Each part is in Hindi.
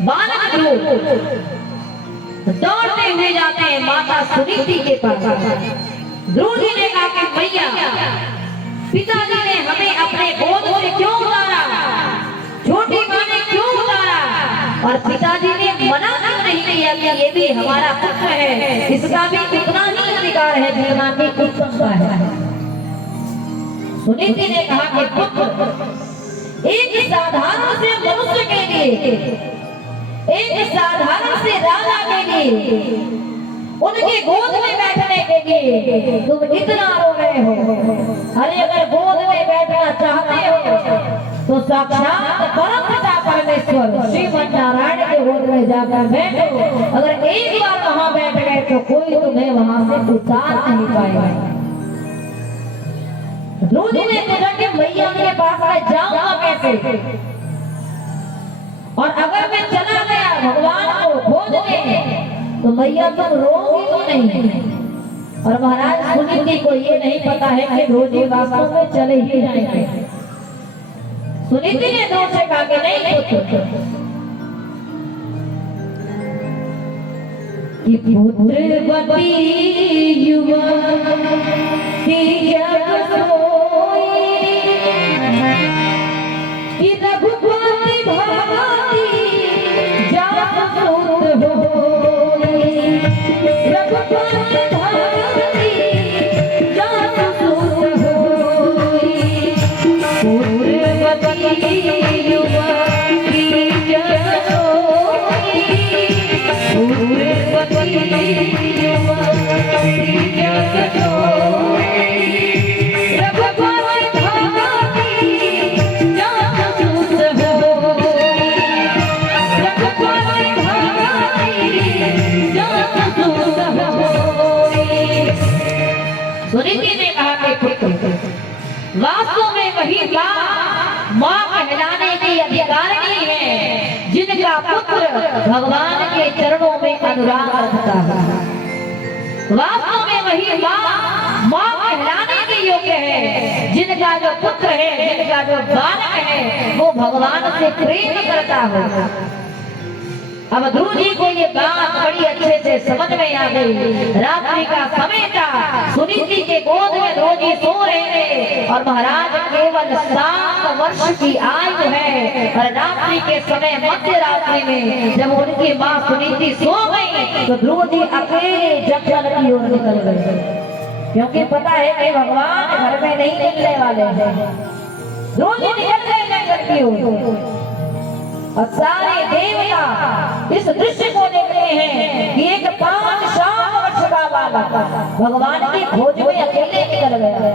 बालक ध्रुव दौड़ते हुए जाते हैं माता सुनीति के पास। ध्रुव जी ने कहा कि भैया पिताजी ने हमें अपने गोद से क्यों उतारा, छोटी माँ ने क्यों उतारा, और पिताजी ने मना क्यों नहीं किया कि ये भी हमारा पुत्र है, इसका भी उतना ही अधिकार है जितना कि उत्तम का है। सुनीति ने कहा कि पुत्र एक साधारण से मनुष्य के लिए, एक साधारण से राजा के लिए, उनकी गोद में बैठने के लिए तुम इतना रो रहे हो। अरे अगर गोद में बैठना चाहते हो तो साक्षात परमपिता परमेश्वर श्रीमन नारायण के गोद में जाकर बैठो। अगर एक बार वहां बैठ गए तो कोई तुम्हें वहां से उतार नहीं पाएगा। ध्रुव जी ने पूछा कि भैया के पास मैं जाऊंगा कैसे, और अगर मैं चला गया भगवान को खोजने तो भैया तुम रोगी तो नहीं। और महाराज सुनीति को ये नहीं पता है कि ध्रुव जी वास्तव में चले ही जाएंगे। सुनीति ने ध्रुव से कहा कि नहीं पुत्र, कि पुत्रवती युवती जग सोई, कि रघुपति भाती जात सूत होई, रघुपति भाती जात सूत होई, पुत्रवती युवती जग सोई, पुत्रवती युवती जग सोई, रघुपति भाती जात सूत होई, रघुपति भाती जात सूत होई। सुनीति ने कहा कि पुत्र वास्तव में वही माँ कहलाने की अधिकारिणी है जिनका पुत्र भगवान के चरणों में अनुराग रखता है। वास्तव में वही माँ कहलाने के योग्य है जिनका जो पुत्र है, जिनका जो बालक है वो भगवान से प्रेम करता है। अब ध्रुव जी को ये बात बड़ी अच्छे से समझ में आ गई। रात्रि का समय था, सुनीति के गोद में ध्रुव जी सो रहे थे और महाराज केवल 7 वर्ष की आयु है। और रात्रि के समय मध्य रात्रि में जब उनकी माँ सुनीति सो गई तो ध्रुव जी अकेले जंगल की ओर निकल गए, क्योंकि पता है कि भगवान घर में नहीं मिलने वाले हैं। ध्रुव जी निकल गए जंगल की ओर और सारे देवता इस दृश्य को देख रहे हैं कि एक 5-7 वर्ष का बालक भगवान की खोज में अकेले निकल गया।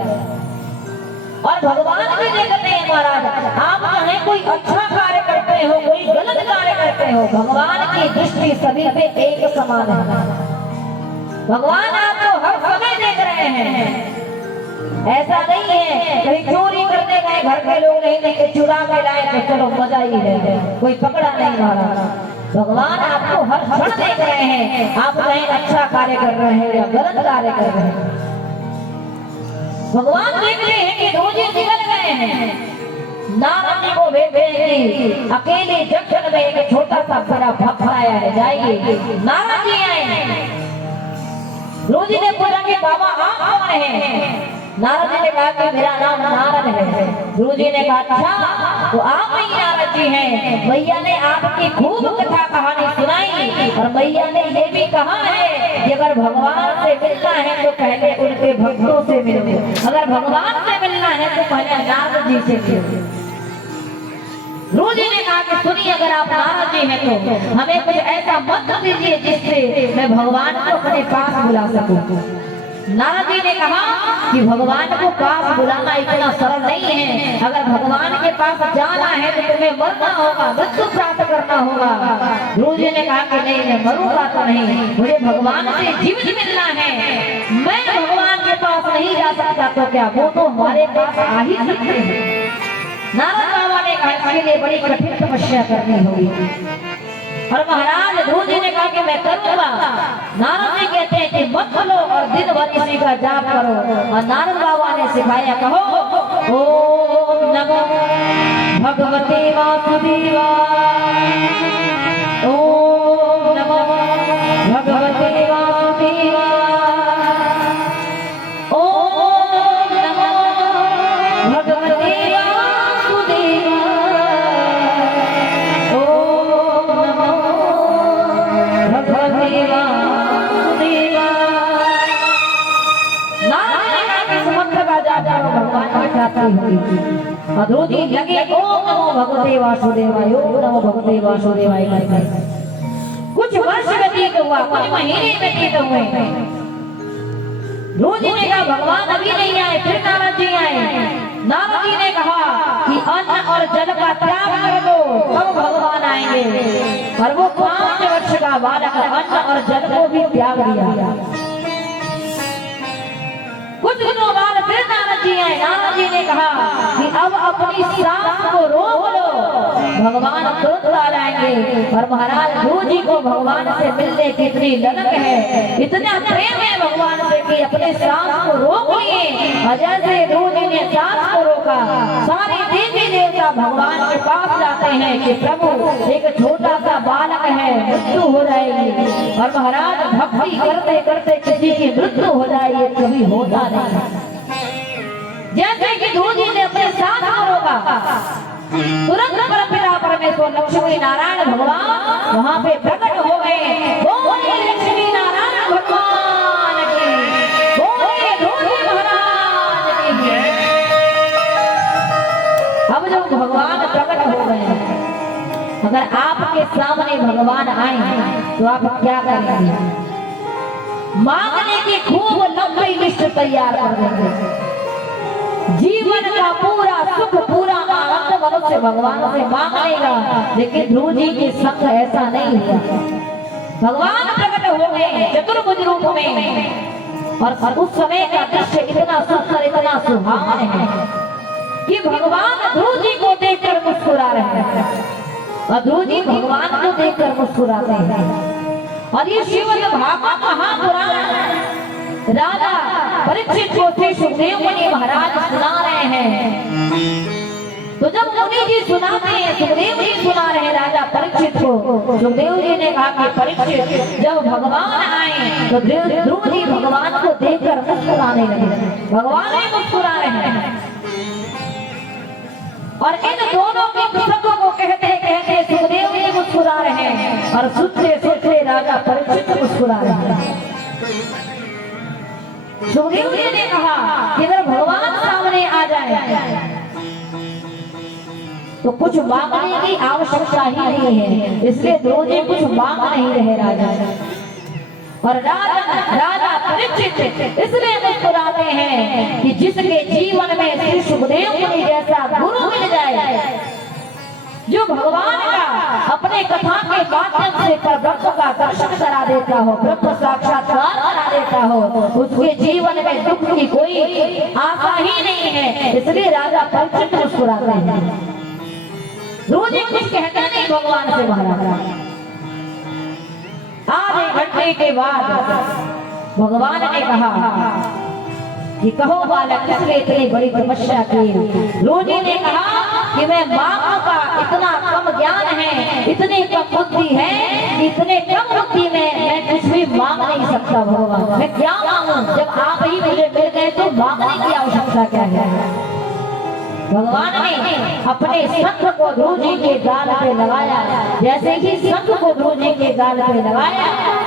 और भगवान भी देखते हैं महाराज, आप चाहे कोई अच्छा कार्य करते हो, कोई गलत कार्य करते हो, भगवान की दृष्टि सभी पे एक समान है। भगवान आपको हर समय देख रहे हैं। ऐसा नहीं है कहीं चोरी करने गए घर के लोग नहीं देखे, चुरा के लाए तो चलो मजा ही है, कोई पकड़ा नहीं महाराज। भगवान आपको हर क्षण देख रहे हैं, आप कहीं अच्छा कार्य कर रहे हैं या गलत कार्य कर रहे हैं। भगवान देख रहे हैं कि ध्रुव जी निकल गए हैं। नारद जी को भेजे अकेले जंगल में एक छोटा सा बड़ा फफड़ाया है, जाइए। नारद जी आए। ध्रुव जी ने पूछा कि बाबा आप कौन हैं? नारद जी ने कहा कि मेरा नाम नारद है। ध्रुव जी ने कहा अच्छा तो आप ही नारद जी हैं। मैया ने आपकी खूब कथा कहानी सुनाई और मैया ने ये भी कहा है कि अगर भगवान से मिलना है तो पहले उनके भक्तों से मिलो, अगर भगवान से मिलना है तो पहले नारद जी से मिलो। ध्रुव जी ने कहा कि सुनिए, अगर आप नारद जी हैं तो हमें कुछ ऐसा मत दीजिए जिससे मैं भगवान को अपने पास बुला सकूं। नारद जी ने कहा कि भगवान को पास बुलाना इतना सरल नहीं है। अगर भगवान के पास जाना है तो तुम्हें मरना होगा, मृत्यु प्राप्त करना होगा। ध्रुव जी ने कहा कि नहीं, मैं मरूंगा तो नहीं, मुझे भगवान से जीवित मिलना है। मैं भगवान के पास नहीं जा सकता तो क्या वो तो हमारे पास आ ही सकते हैं। नारद बाबा ने कहा इसके लिए बड़ी कठिन तपस्या करनी होगी। और महाराज ध्रुव जी ने कहा कि मैं करूंगा। नारद जी कहते हैं कि मत बोलो और दिन भर इसी का जाप करो। और नारद बाबा ने सिखाया, कहो ओम नमो भगवते वासुदेवाय, प्राप्ति होगी। और ध्रुव जी लगे ओम नमो भगवते वासुदेवाय, ओम नमो भगवते वासुदेवाय करके। कुछ वर्ष व्यतीत हुआ, कुछ महीने व्यतीत हुए। ध्रुव जी ने कहा भगवान अभी नहीं आए। फिर नारद जी आए। नारद जी ने कहा कि अन्न और जल का त्याग कर दो, तब भगवान आएंगे। और वो 5 वर्ष का बालक अन्न और जल को भी त्याग दिया। कुछ दिनों बाद फिर नारद जी आए। नारद जी ने कहा कि अब अपनी सांस को रोक लो, भगवान तुरंत आ जाएंगे। और महाराज ध्रुव जी को भगवान से मिलने की इतनी ललक है, इतना प्रेम है भगवान से कि अपने सांस को रोक लिए। और जैसे ध्रुव जी ने सांस को रोका, सारे देवी देवता भगवान के पास जाते हैं कि प्रभु एक छोटा सा बालक है, मृत्यु हो जाएगी। और महाराज भक्ति करते करते किसी की मृत्यु हो जाएगी, कभी होता नहीं। जैसे कि ध्रुव जी ने अपने सांस को रोका, तुरंत परमपिता परमेश्वर लक्ष्मी नारायण भगवान वहां पे प्रकट हो गए। बोले लक्ष्मी नारायण भगवान की, बोले ध्रुव जी महाराज की। अब जब भगवान प्रकट हो गए, अगर आपके सामने भगवान आए तो आप क्या करेंगे? मांगने की खूब लंबी लिस्ट तैयार कर देंगे। जीवन का पूरा सुख, पूरा आनंद मनुष्य भगवान से मांग लेगा। लेकिन ध्रुव जी के संग ऐसा नहीं हुआ। भगवान प्रकट हो गए चतुर्भुज रूप में। और उस समय का दृश्य इतना सुंदर, इतना सुहावन है कि भगवान ध्रुव जी को देखकर मुस्कुरा रहे हैं। और ध्रुव जी भगवान को देखकर मुस्कुराते हैं। और ये श्रीमद् भागवत महापुराण राजा परीक्षित को श्री सुखदेव मुनि महाराज सुना रहे हैं। तो जब मुनि जी सुनाते हैं, सुखदेव जी सुना रहे हैं राजा परीक्षित को, सुखदेव जी ने कहा कि परीक्षित जब भगवान आए तो ध्रुव जी भगवान को देखकर मुस्कुराने लगे। भगवान ही मुस्कुरा रहे हैं। और इन दोनों के प्रसंगों को कहते कहते सुखदेव जी मुस्कुरा रहे हैं और सुनते सुनते राजा परीक्षित मुस्कुरा रहे हैं। सुखदेव जी ने कहा कि अगर भगवान सामने आ जाए तो कुछ मांगने की आवश्यकता ही नहीं है, इसलिए ध्रुव जी कुछ मांग नहीं रहे राजा। और राजा परीक्षित इसलिए मुस्कुराते हैं कि जिसके जीवन में श्री सुखदेव मुनि जैसा गुरु मिल जाए, जो भगवान का अपने कथा के माध्यम से ब्रह्म का दर्शन करा देता हो, ब्रह्म साक्षात्कार करा देता हो, उसके जीवन में दुख की कोई आशा ही नहीं है। इसलिए राजा परीक्षित मुस्कुराते हैं। ध्रुव जी कुछ कहता नहीं भगवान से महाराज। आधे घंटे के बाद भगवान ने कहा कि कहो बालक किसने इतनी बड़ी तपस्या की? ध्रुव जी ने कहा कि मैं माँ का इतना कम ज्ञान है, इतनी कम बुद्धि है, इतने कम बुद्धि में मैं कुछ भी मांग नहीं सकता भगवान। मैं क्या मांगूं? जब आप ही मुझे मिल गए तो मांगने की आवश्यकता क्या है? भगवान ने अपने शंख को ध्रुव जी के गाल पे लगाया। जैसे ही शंख को ध्रुव जी के गाल पे लगाया,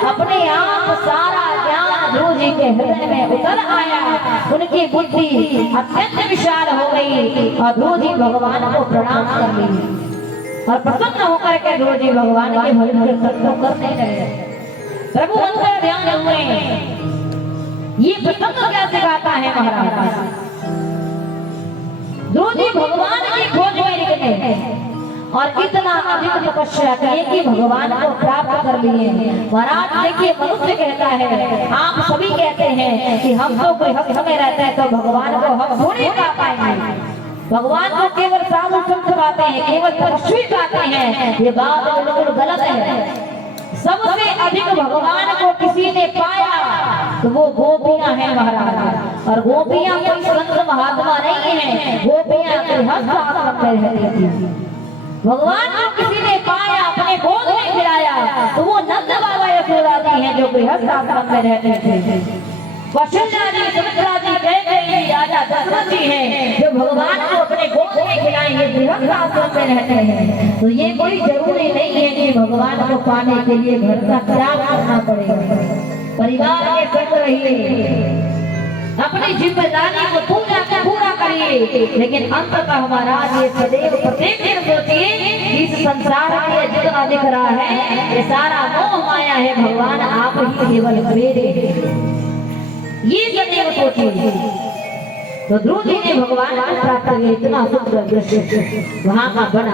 अपने आप सारा ज्ञान ध्रुव जी के हृदय में उतर आया। उनकी बुद्धि अत्यंत विशाल हो गई और ध्रुव जी भगवान को प्रणाम कर ली और प्रसन्न होकर के ध्रुव जी भगवान के भजन करने लगे। प्रभु अंतर ध्यान हुए। ये प्रसंग क्या सिखाता है महाराज? ध्रुव जी भगवान की खोज में निकले और इतना अधिक तपस्या किए कि भगवान को प्राप्त कर लिए। महाराज देखिए, मनुष्य कहता है, आप सभी कहते हैं कि हम तो कोई हक में रहते हैं तो भगवान को हम थोड़ी पा पाएंगे। भगवान को केवल साधु संत पाते हैं, केवल तपस्वी पाते हैं। ये बात बिल्कुल गलत है। सबसे अधिक भगवान को किसी ने पाया तो वो गोपियां हैं महाराज। और गोपियां कोई संत महात्मा नहीं है, गोपियां गृहस्थ आश्रम में रहती थी। भगवान को किसी ने पाया, अपने गोद में खिलाया तो वो नंद बाबा यशोदा जी हैं जो गृहस्थ आश्रम में रहते थे। कौशल्या जी, सुमित्रा जी, कैकेयी, राजा दशरथ जी हैं जो भगवान को अपने गोद में खिलाएंगे, गृहस्थ आश्रम में रहते हैं। तो ये कोई जरूरी नहीं है कि भगवान को पाने के लिए घर का त्याग करना पड़ेगा। परिवार के संग रहिए, अपनी जिम्मेदारी को पूरा करिए। करिए, लेकिन अंततः महाराज ये सदैव प्रत्येक दिन सोचिए, इस संसार में जितना दिख रहा है ये सारा मोह माया है, भगवान आप ही केवल मेरे, ये सदैव सोचिए। तो ध्रुव जी ने भगवान को प्राप्त किया, इतना सुंदर दृश्य वहां का बना।